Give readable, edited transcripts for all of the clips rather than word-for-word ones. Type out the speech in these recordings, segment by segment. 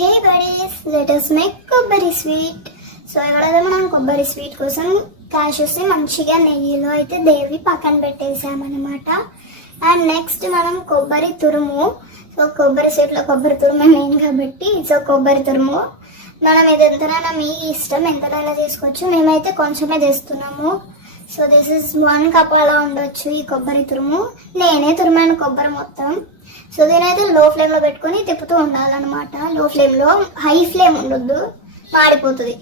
హే buddies, let us make కొబ్బరి sweet. So ఇక్కడ మనం కొబ్బరి స్వీట్ కోసం క్యాషెస్ని మంచిగా నెయ్యిలో అయితే దేవి పక్కన పెట్టేసామన్నమాట. అండ్ నెక్స్ట్ మనం కొబ్బరి తురుము. సో కొబ్బరి స్వీట్లో కొబ్బరి తురుము మెయిన్ కాబట్టి సో కొబ్బరి తురుము మనం ఇది ఎంతనైనా మీ ఇష్టం, ఎంతనైనా తీసుకోవచ్చు. మేమైతే కొంచెమే తెస్తున్నాము. సో దిస్ ఇస్ 1 కప్ అలా ఉండొచ్చు ఈ కొబ్బరి తురుము. నేనే తురిమాను కొబ్బరి మొత్తం. సో దీనైతే లో ఫ్లేమ్లో పెట్టుకొని తిప్పుతూ ఉండాలన్నమాట. లో ఫ్లేమ్లో, హై ఫ్లేమ్ ఉండొద్దు, మాడిపోతుంది.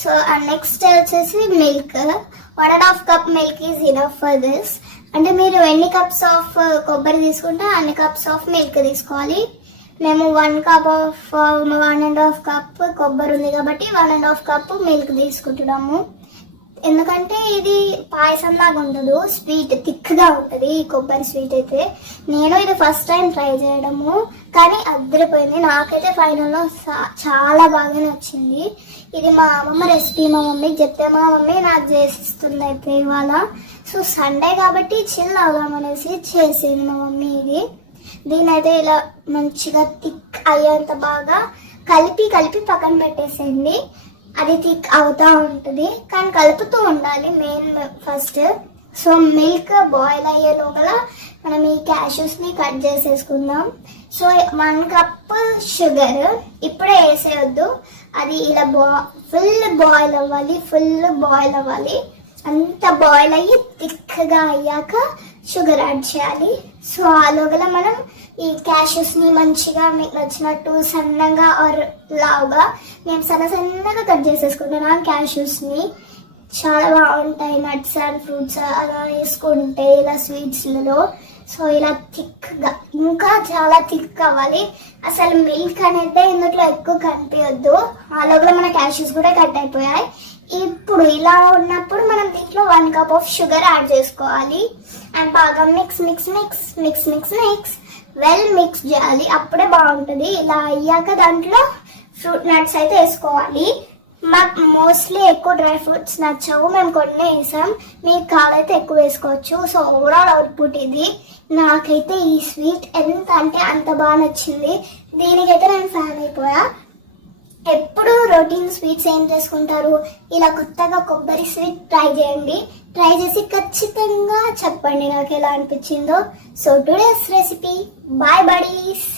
సో అండ్ నెక్స్ట్ వచ్చేసి milk. 1.5 cup milk is enough for this. అంటే మీరు ఎన్ని కప్స్ ఆఫ్ కొబ్బరి తీసుకుంటే అన్ని కప్స్ ఆఫ్ మిల్క్ తీసుకోవాలి. మేము 1 కప్ ఆఫ్ 1.5 కప్ కొబ్బరి ఉంది కాబట్టి 1.5 కప్ మిల్క్ తీసుకుంటున్నాము. ఎందుకంటే ఇది పాయసం లాగా ఉండదు, స్వీట్ థిక్గా ఉంటుంది ఈ కొబ్బరి స్వీట్ అయితే. నేను ఇది ఫస్ట్ టైం ట్రై చేయడము, కానీ అద్దరిపోయింది. నాకైతే ఫైనల్లో చాలా బాగా నచ్చింది. ఇది మా అమ్మమ్మ రెసిపీ. మా మమ్మీకి చెప్తే మా మమ్మీ నాకు చేసిస్తుంది అయితే ఇవాళ. సో సండే కాబట్టి చిల్ అవుదామనేసి చేసింది మా మమ్మీ ఇది. దీని అయితే ఇలా మంచిగా థిక్ అయ్యేంత బాగా కలిపి పక్కన పెట్టేసేయండి. అది థిక్ అవుతూ ఉంటుంది, కానీ కలుపుతూ ఉండాలి main first. So milk boil అయ్యే లోపల మనం ఈ క్యాష్యూస్ని కట్ చేసేసుకుందాం. సో 1 కప్ షుగర్ ఇప్పుడే వేసేయొద్దు, అది ఇలా ఫుల్ బాయిల్ అవ్వాలి. అంత బాయిల్ అయ్యి థిక్గా అయ్యాక షుగర్ యాడ్ చేయాలి. సో ఆ లోపల మనం ఈ క్యాష్యూస్ని మంచిగా మీకు నచ్చినట్టు సన్నగా ఆర్ లావుగా, మేము సన్నగా కట్ చేసేసుకుంటున్నాం క్యాష్యూస్ని. చాలా బాగుంటాయి నట్స్ అండ్ ఫ్రూట్స్ అలా వేసుకుంటే ఇలా స్వీట్స్లలో. సో ఇలా థిక్గా, ఇంకా చాలా థిక్ అవ్వాలి. అసలు మిల్క్ అనేది ఇందులో ఎక్కువ కనిపించద్దు. ఆ లోపల మన క్యాష్యూస్ కూడా కట్ అయిపోయాయి. ఇప్పుడు ఇలా ఉన్నప్పుడు మనం దీంట్లో 1 కప్ ఆఫ్ షుగర్ యాడ్ చేసుకోవాలి. అండ్ బాగా మిక్స్ వెల్ మిక్స్ చేయాలి, అప్పుడే బాగుంటుంది. ఇలా అయ్యాక దాంట్లో ఫ్రూట్ నట్స్ అయితే వేసుకోవాలి. మాకు మోస్ట్లీ ఎక్కువ డ్రై ఫ్రూట్స్ నచ్చవు, మేము కొన్ని వేసాం. మీకు కావాలైతే ఎక్కువ వేసుకోవచ్చు. సో ఓవరాల్ అవుట్పుట్ ఇది. నాకైతే ఈ స్వీట్ ఎంత అంటే అంత బాగా నచ్చింది. దీనికైతే నేను ఫ్యాన్ అయిపోయా. ఎప్పుడు రొటీన్ స్వీట్స్ ఏం చేసుకుంటారు, ఇలా కొత్తగా కొబ్బరి స్వీట్ ట్రై చేయండి. ట్రై చేసి ఖచ్చితంగా చెప్పండి నాకు ఎలా అనిపించిందో. So today's recipe. Bye buddies.